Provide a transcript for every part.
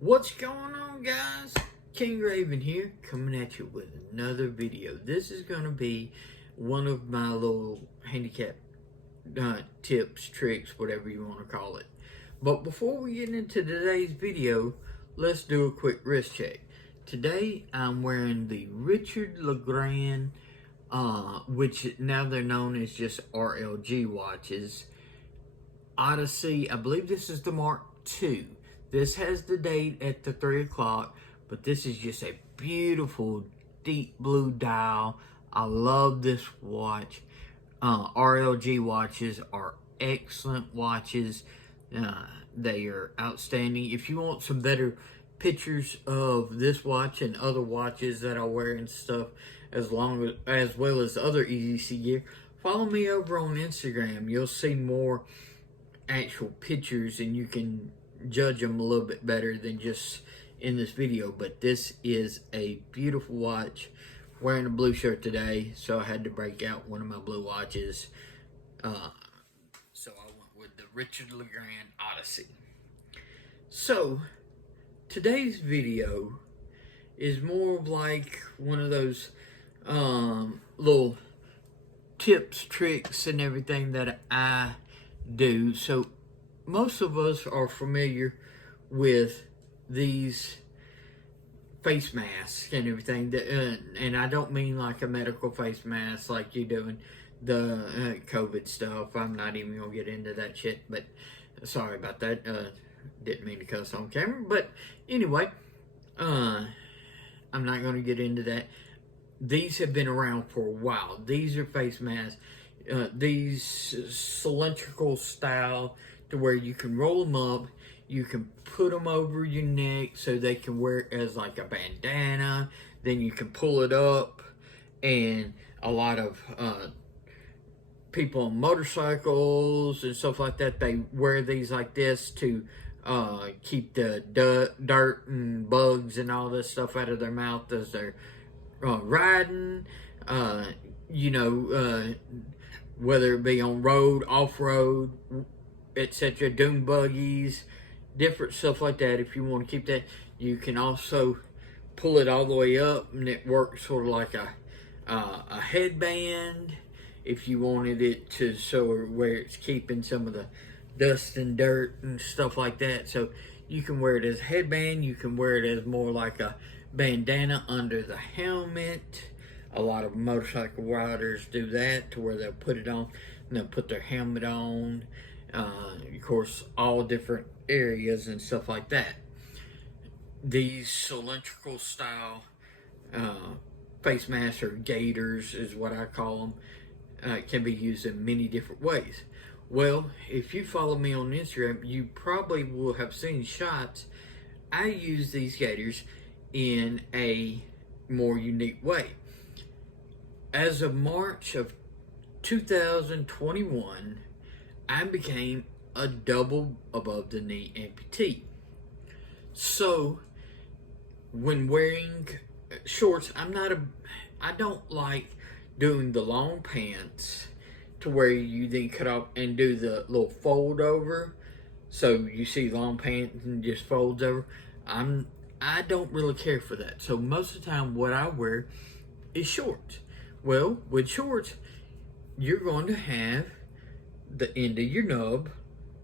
What's going on, guys? King Raven here, coming at you with another video. This is going to be one of my little handicap tips, tricks, whatever you want to call it. But before we get into today's video, let's do a quick wrist check. Today, I'm wearing the Richard LeGrand, which now they're known as just RLG watches. Odyssey, I believe this is the Mark II. This has the date at the 3 o'clock, but this is just a beautiful deep blue dial. I love this watch. RLG watches are excellent watches. They are outstanding. If you want some better pictures of this watch and other watches that I wear and stuff, as well as other EDC gear, follow me over on Instagram. You'll see more actual pictures and you can judge them a little bit better than just in this video. But this is a beautiful watch. Wearing a blue shirt today, so I had to break out one of my blue watches. So I went with the Richard LeGrand Odyssey. So today's video is more of like one of those little tips, tricks, and everything that I do. So most of us are familiar with these face masks and everything that, and I don't mean like a medical face mask like you doing the COVID stuff. I'm not even gonna get into that shit, but sorry about that. Didn't mean to cuss on camera, but anyway, I'm not gonna get into that. These have been around for a while. These are face masks. These cylindrical style to where you can roll them up, you can put them over your neck so they can wear it as like a bandana, then you can pull it up, and a lot of people on motorcycles and stuff like that, they wear these like this to keep the dirt and bugs and all this stuff out of their mouth as they're riding, whether it be on road, off-road, etc., dune buggies, different stuff like that. If you want to keep that, you can also pull it all the way up, and it works sort of like a headband if you wanted it to, so where it's keeping some of the dust and dirt and stuff like that. So you can wear it as a headband, you can wear it as more like a bandana under the helmet. A lot of motorcycle riders do that, to where they'll put it on and they'll put their helmet on. Of course, all different areas and stuff like that. These cylindrical style face masks, or gaiters is what I call them, can be used in many different ways. Well, if you follow me on Instagram, you probably will have seen shots. I use these gaiters in a more unique way. As of March of 2021, I became a double above the knee amputee. So when wearing shorts, I don't like doing the long pants to where you then cut off and do the little fold over. So you see long pants and just folds over. I don't really care for that. So most of the time what I wear is shorts. Well, with shorts, you're going to have the end of your nub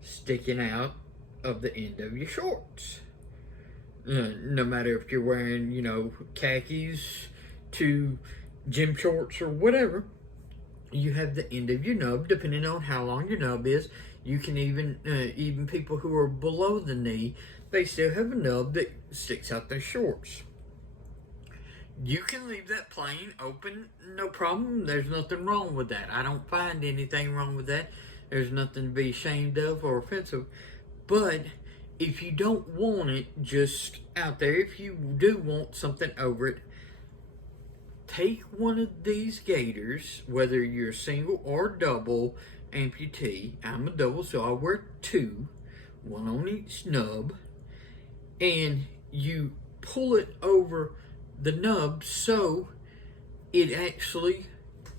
sticking out of the end of your shorts. No matter if you're wearing, khakis to gym shorts or whatever, you have the end of your nub, depending on how long your nub is. You can even people who are below the knee, they still have a nub that sticks out their shorts. You can leave that plain open, no problem. There's nothing wrong with that. I don't find anything wrong with that. There's nothing to be ashamed of or offensive. But if you don't want it just out there, if you do want something over it, take one of these gaiters, whether you're single or double amputee. I'm a double, so I wear two, one on each nub, and you pull it over the nub so it actually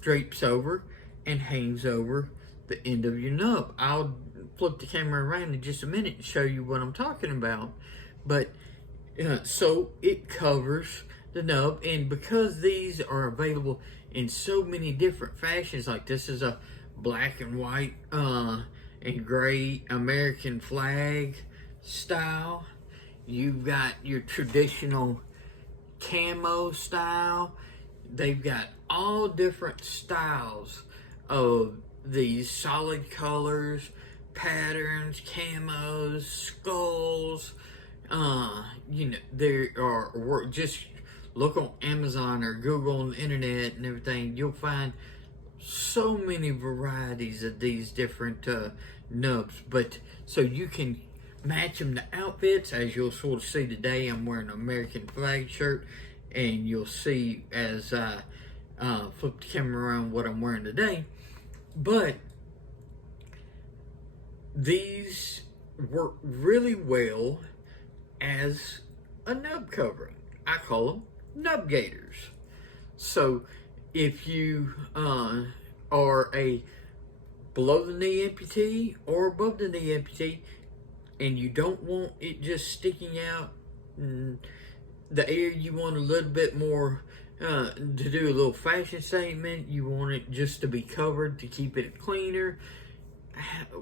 drapes over and hangs over the end of your nub. I'll flip the camera around in just a minute and show you what I'm talking about. But So it covers the nub, and because these are available in so many different fashions, like this is a black and white and gray American flag style. You've got your traditional camo style. They've got all different styles of these solid colors, patterns, camos, skulls. There are, just look on Amazon or Google on the internet and everything. You'll find so many varieties of these different nubs. But so you can match them to outfits, as you'll sort of see today. I'm wearing an American flag shirt, and you'll see as I flip the camera around what I'm wearing today. But these work really well as a nub covering. I call them Nub Gators. So if you are a below the knee amputee or above the knee amputee, and you don't want it just sticking out in the air, you want a little bit more to do a little fashion statement, you want it just to be covered to keep it cleaner,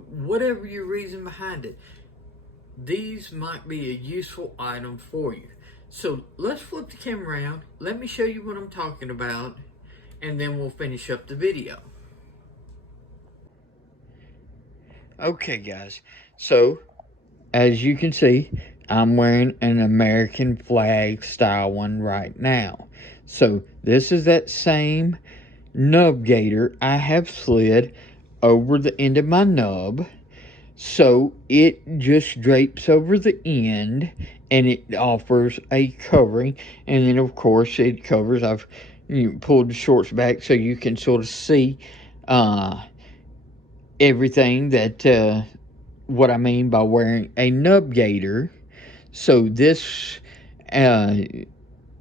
whatever your reason behind it, these might be a useful item for you. So let's flip the camera around, let me show you what I'm talking about, and then we'll finish up the video. Okay guys, so as you can see, I'm wearing an American flag style one right now. So this is that same Nub Gator I have slid over the end of my nub. So it just drapes over the end, and it offers a covering. And then of course it covers, I've pulled the shorts back so you can sort of see everything that what I mean by wearing a Nub Gator. So this uh,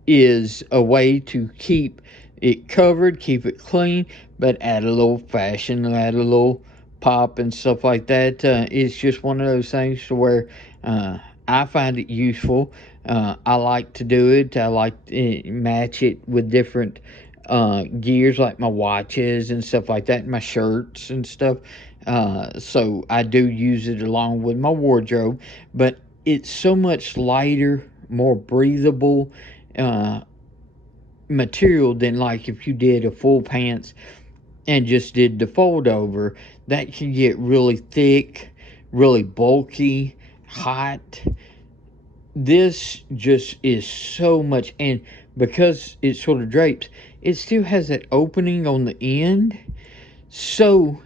is a way to keep it covered, keep it clean, but add a little fashion, add a little pop and stuff like that. It's just one of those things to where I find it useful. I like to do it. I like to match it with different gears like my watches and stuff like that, and my shirts and stuff. So I do use it along with my wardrobe, but it's so much lighter, more breathable material than like if you did a full pants and just did the fold over. That can get really thick, really bulky, hot. This just is so much, and because it sort of drapes, it still has that opening on the end, so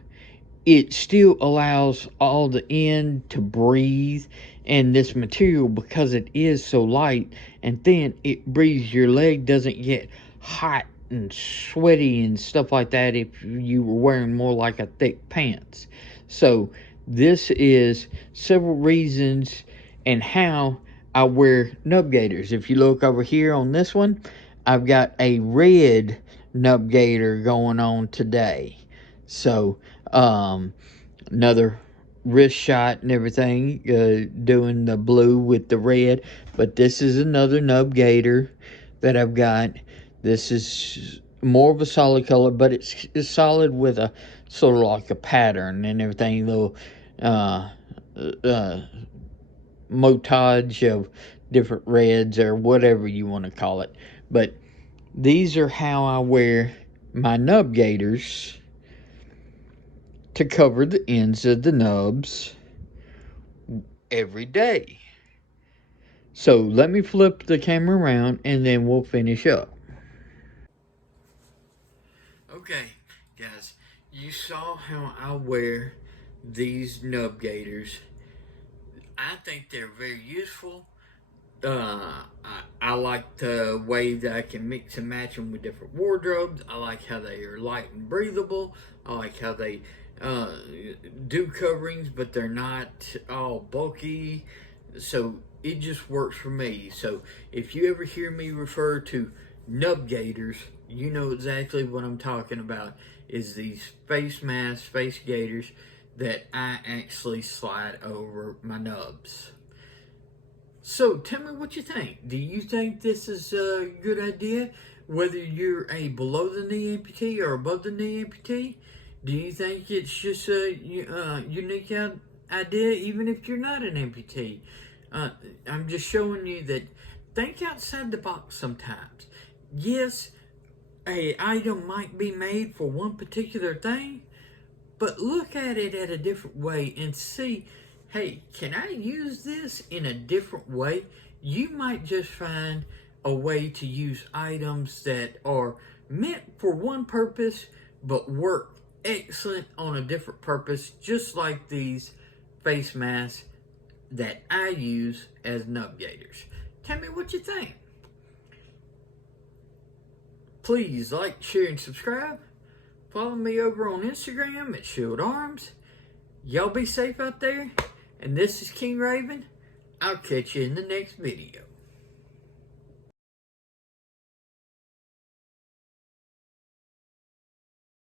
it still allows all the end to breathe. And this material, because it is so light and thin, it breathes. Your leg doesn't get hot and sweaty and stuff like that if you were wearing more like a thick pants. So this is several reasons and how I wear Nub Gators. If you look over here on this one, I've got a red Nub Gator going on today. So another wrist shot and everything, doing the blue with the red. But this is another Nub Gator that I've got. This is more of a solid color, but it's solid with a sort of like a pattern and everything, little montage of different reds or whatever you want to call it. But these are how I wear my Nub Gators to cover the ends of the nubs every day. So let me flip the camera around and then we'll finish up. Okay, guys, you saw how I wear these Nub Gators. I think they're very useful. I like the way that I can mix and match them with different wardrobes. I like how they are light and breathable. I like how they do coverings, but they're not all bulky. So it just works for me. So if you ever hear me refer to Nub Gators, you know exactly what I'm talking about. Is these face masks, face gaiters that I actually slide over my nubs. So tell me what you think. Do you think this is a good idea? Whether you're a below the knee amputee or above the knee amputee, do you think it's just a unique idea, even if you're not an amputee? I'm just showing you that think outside the box sometimes. Yes, a item might be made for one particular thing, but look at it at a different way and see, hey, can I use this in a different way? You might just find a way to use items that are meant for one purpose but work excellent on a different purpose, just like these face masks that I use as Nub Gators. Tell me what you think. Please like, share, and subscribe. Follow me over on Instagram at Shield Arms. Y'all be safe out there. And this is King Raven. I'll catch you in the next video.